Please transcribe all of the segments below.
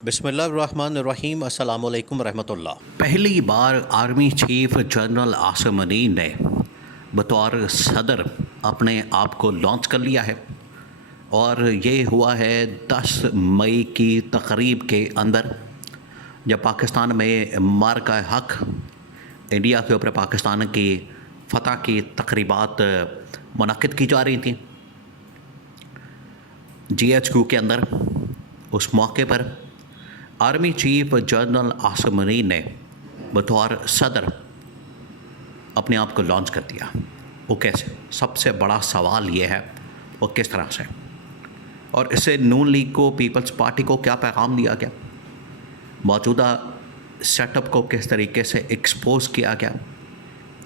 बिस्मिल्लाहिर्रहमानिर्रहीम अस्सलाम वालेकुम रहमतुल्लाह। पहली बार army chief general Asim Munir ने बतौर सदर अपने आप को लॉन्च कर लिया है और ये हुआ है 10 मई की तकरीब के अंदर, जब पाकिस्तान में मार्का हक इंडिया के ऊपर पाकिस्तान की फ़तह की तकरीबात मुनक़िद की जा रही थी GHQ के अंदर। उस मौके पर army chief general Asim Munir ने बतौर सदर अपने आप को लॉन्च कर दिया। वो कैसे? सबसे बड़ा सवाल ये है वो किस तरह से, और इससे नून लीग को, पीपल्स पार्टी को क्या पैगाम दिया गया, मौजूदा सेटअप को किस तरीके से एक्सपोज किया गया,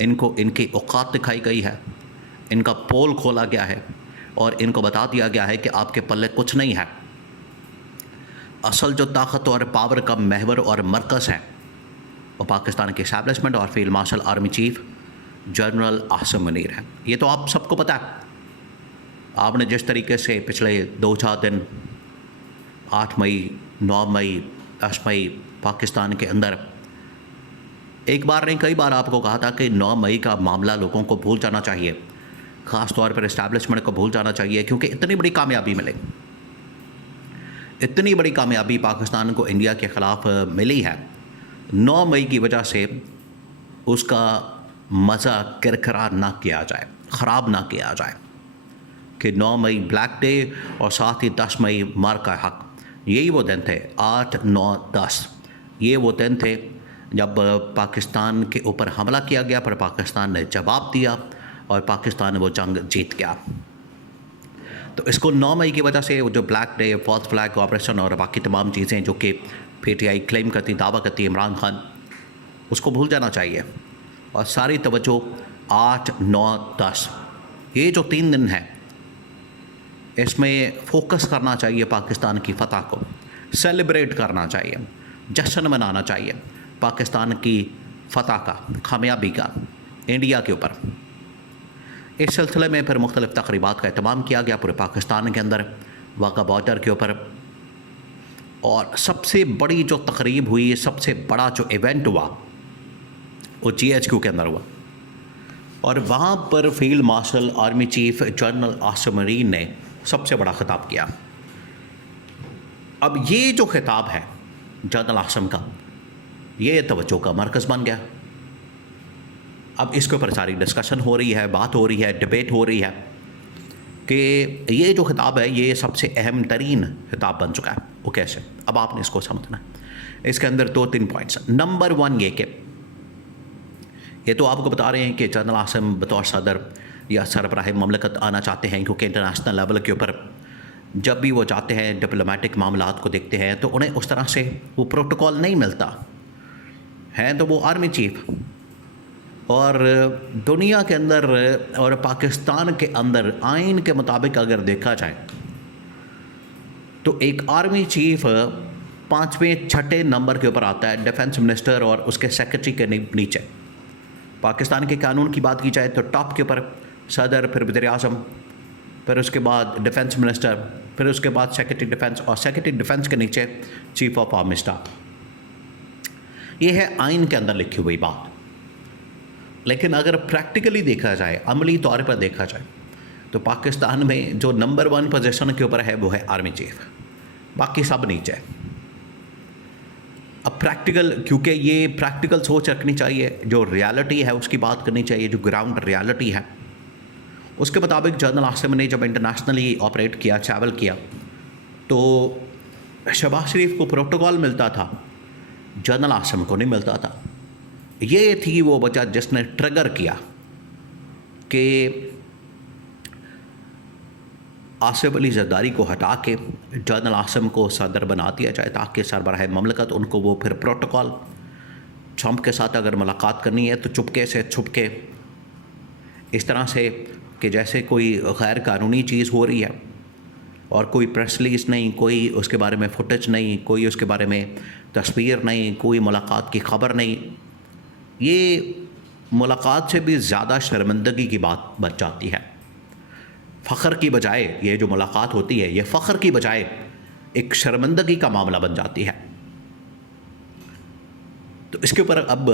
इनको इनकी औकात दिखाई गई है, इनका पोल खोला गया है और इनको बता दिया गया है कि आपके पल्ले कुछ नहीं है। असल जो ताकत और पावर का महवर और मरकज़ है वो पाकिस्तान के एस्टैब्लिशमेंट और field marshal army chief general Asim Munir है। ये तो आप सबको पता है। आपने जिस तरीके से पिछले 2-4 दिन 8 मई, 9 मई, 10 मई पाकिस्तान के अंदर एक बार नहीं कई बार आपको कहा था कि 9 मई का मामला लोगों को भूल जाना चाहिए, ख़ास तौर पर एस्टैब्लिशमेंट को भूल जाना चाहिए, क्योंकि इतनी बड़ी कामयाबी मिली, इतनी बड़ी कामयाबी पाकिस्तान को इंडिया के ख़िलाफ़ मिली है। 9 मई की वजह से उसका मज़ा किरकिरा ना किया जाए, ख़राब ना किया जाए कि 9 मई ब्लैक डे और साथ ही 10 मई मार्का हक, यही वो दिन थे। 8, 9, 10 ये वो दिन थे जब पाकिस्तान के ऊपर हमला किया गया, पर पाकिस्तान ने जवाब दिया और पाकिस्तान वो जंग जीत गया। तो इसको 9 मई की वजह से वो जो black day, false flag operation और बाकी तमाम चीज़ें जो कि PTI क्लेम करती, दावा करती इमरान खान, उसको भूल जाना चाहिए और सारी तवज्जो 8, 9, 10 ये जो 3 दिन हैं इसमें फोकस करना चाहिए। पाकिस्तान की फ़तह को सेलिब्रेट करना चाहिए, जश्न मनाना चाहिए पाकिस्तान की फ़तह का, कामयाबी का इंडिया के ऊपर। इस सिलसिले में फिर मुख्तलिफ़ तक़रीबात का एहतमाम किया गया पूरे पाकिस्तान के अंदर, वाक़ा बॉर्डर के ऊपर। और सबसे बड़ी जो तकरीब हुई, सबसे बड़ा जो इवेंट हुआ वो GHQ के अंदर हुआ और वहाँ पर field marshal army chief general Asim Munir ने सबसे बड़ा ख़िताब किया। अब ये जो ख़िताब है जनरल आसिम का, ये तवज्जो का मरकज़ बन गया। अब इसके ऊपर सारी डिस्कशन हो रही है, बात हो रही है, डिबेट हो रही है कि ये जो ख़िताब है ये सबसे अहम तरीन ख़िताब बन चुका है। वो कैसे? अब आपने इसको समझना है। इसके अंदर 2-3 पॉइंट्स। नंबर 1 ये कि ये तो आपको बता रहे हैं कि जनरल आसिम बतौर सदर या सरबराह ममलकत आना चाहते हैं, क्योंकि इंटरनेशनल लेवल के ऊपर जब भी वो जाते हैं, डिप्लोमेटिक मामलात को देखते हैं, तो उन्हें उस तरह से वो प्रोटोकॉल नहीं मिलता है। तो वो आर्मी चीफ और दुनिया के अंदर और पाकिस्तान के अंदर आइन के मुताबिक अगर देखा जाए तो एक आर्मी चीफ 5वें 6ठे नंबर के ऊपर आता है, डिफेंस मिनिस्टर और उसके सेक्रेटरी के नीचे। पाकिस्तान के कानून की बात की जाए तो टॉप के ऊपर सदर, फिर वज़ीर आज़म, फिर उसके बाद डिफेंस मिनिस्टर, फिर उसके बाद सेक्रेटरी डिफेंस और सेक्रेटरी डिफेंस के नीचे चीफ ऑफ आर्मी स्टाफ। ये है आइन के अंदर लिखी हुई बात। लेकिन अगर प्रैक्टिकली देखा जाए, अमली तौर पर देखा जाए, तो पाकिस्तान में जो नंबर 1 पोजीशन के ऊपर है वो है आर्मी चीफ, बाकी सब नीचे। अब प्रैक्टिकल, क्योंकि ये प्रैक्टिकल सोच रखनी चाहिए, जो रियलिटी है उसकी बात करनी चाहिए, जो ग्राउंड रियलिटी है उसके मुताबिक जनरल आसिम ने जब इंटरनेशनली ऑपरेट किया, ट्रैवल किया, तो शहबाज शरीफ को प्रोटोकॉल मिलता था, जनरल आसिम को नहीं मिलता था। ये थी वो वजह जिसने ट्रिगर किया कि आसिफ अली जरदारी को हटा के जनरल आसिम को सदर बना दिया जाए, ताकि सरबराह ममलकत उनको वो फिर प्रोटोकॉल, ट्रंप के साथ अगर मुलाकात करनी है तो चुपके से छुपके, इस तरह से कि जैसे कोई गैर कानूनी चीज़ हो रही है और कोई प्रेस रिलीज़ नहीं, कोई उसके बारे में फुटेज नहीं, कोई उसके बारे में तस्वीर नहीं, कोई मुलाकात की ख़बर नहीं। ये मुलाकात से भी ज़्यादा शर्मिंदगी की बात बच जाती है। फ़ख्र की बजाय ये जो मुलाकात होती है, ये फ़ख्र की बजाय एक शर्मिंदगी का मामला बन जाती है। तो इसके ऊपर अब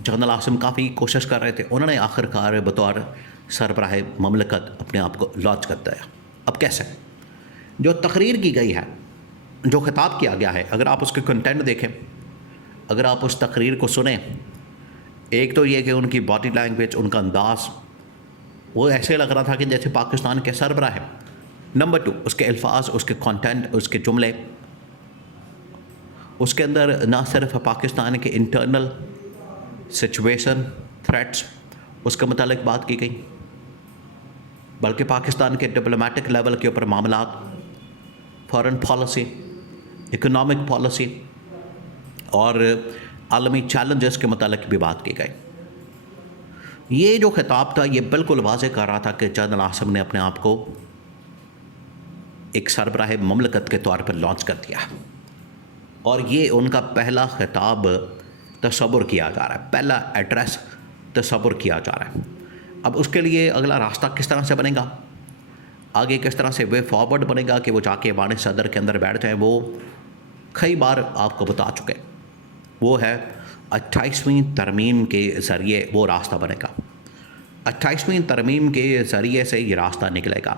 जनरल आसिम काफ़ी कोशिश कर रहे थे, उन्होंने आखिरकार बतौर सरबराह ममलकत अपने आप को लॉन्च कर दिया। अब कैसे? जो तकरीर की गई है, जो खिताब किया गया है, अगर आप उसके कंटेंट देखें, अगर आप उस तकरीर को सुने, एक तो ये कि उनकी बॉडी लैंग्वेज, उनका अंदाज़, वो ऐसे लग रहा था कि जैसे पाकिस्तान के सरबराह है। नंबर 2, उसके अल्फाज, उसके कंटेंट, उसके जुमले, उसके अंदर ना सिर्फ पाकिस्तान के इंटरनल सिचुएशन, थ्रेट्स, उसके मुतालिक बात की गई, बल्कि पाकिस्तान के डिप्लोमेटिक लेवल के ऊपर मामलात, फॉरेन पॉलिसी, इकोनॉमिक पॉलिसी और आलमी चैलेंजेस के मुतालिक भी बात की गई। ये जो खिताब था ये बिल्कुल वाज़ेह कर रहा था कि जनरल आसिम ने अपने आप को एक सरबराह ममलकत के तौर पर लॉन्च कर दिया और ये उनका पहला खिताब तसव्वुर किया जा रहा है, पहला एड्रेस तसव्वुर किया जा रहा है। अब उसके लिए अगला रास्ता किस तरह से बनेगा, आगे किस तरह से वे फॉरवर्ड बनेगा कि वो जाके वान सदर के अंदर बैठ जाए, वो कई बार आपको बता चुके। वो है 28वीं तरमीम के ज़रिए वो रास्ता बनेगा। 28वीं तरमीम के ज़रिए से ये रास्ता निकलेगा।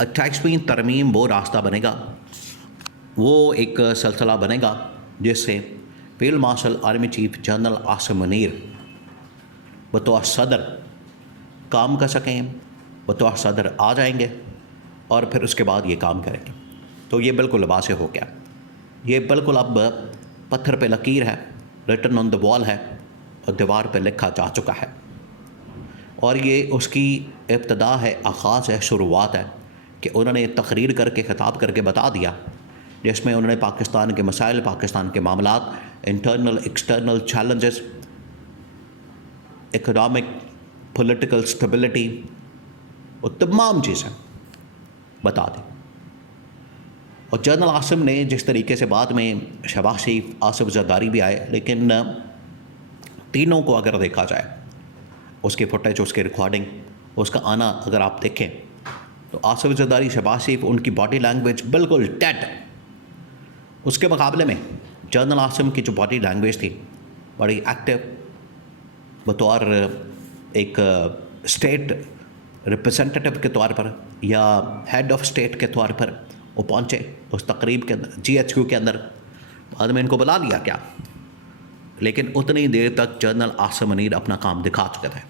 28वीं तरमीम वो रास्ता बनेगा, वो एक सिलसिला बनेगा जिससे field marshal army chief general Asim Munir बतौर सदर काम कर सकें, बतौर सदर आ जाएंगे और फिर उसके बाद ये काम करेंगे। तो ये बिल्कुल वाज़ेह हो गया, ये बिल्कुल अब पत्थर पे लकीर है, रिटन ऑन द वॉल है और दीवार पे लिखा जा चुका है। और ये उसकी इब्तदा है, आगाज़ है, शुरुआत है कि उन्होंने तकरीर करके, खिताब करके बता दिया जिसमें उन्होंने पाकिस्तान के मसाइल, पाकिस्तान के मामलात, internal external challenges, economic political stability और तमाम चीज़ें बता दी। और जनरल आसिम ने जिस तरीके से बाद में शहबाज शरीफ, आसिफ जरदारी भी आए, लेकिन तीनों को अगर देखा जाए, उसकी फुटेज, उसकी रिकॉर्डिंग, उसका आना अगर आप देखें तो आसिफ जरदारी, शहबाज शरीफ, उनकी बॉडी लैंग्वेज बिल्कुल डेड। उसके मुकाबले में जनरल आसिम की जो बॉडी लैंग्वेज थी बड़ी एक्टिव, बतौर एक स्टेट रिप्रेजेंटेटिव के तौर पर या हेड ऑफ स्टेट के तौर पर वो पहुँचे उस तकरीब के अंदर, GHQ के अंदर। बाद में इनको बुला लिया क्या, लेकिन उतनी देर तक जनरल आसिम मुनीर अपना काम दिखा चुके थे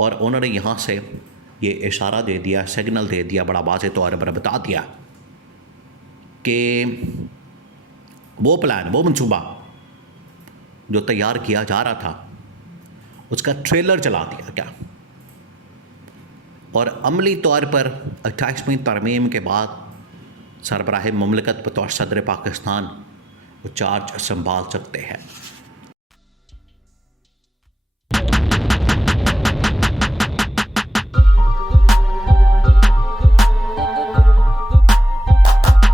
और उन्होंने यहाँ से ये इशारा दे दिया, सिग्नल दे दिया, बड़ा वाज़ेह तौर पर बता दिया कि वो प्लान, वो मंसूबा जो तैयार किया जा रहा था उसका ट्रेलर चला दिया क्या। और अमली तौर पर 28वीं तरमीम के बाद सरबराह ममलकत बतौर सदर पाकिस्तान वो चार्ज संभाल सकते हैं।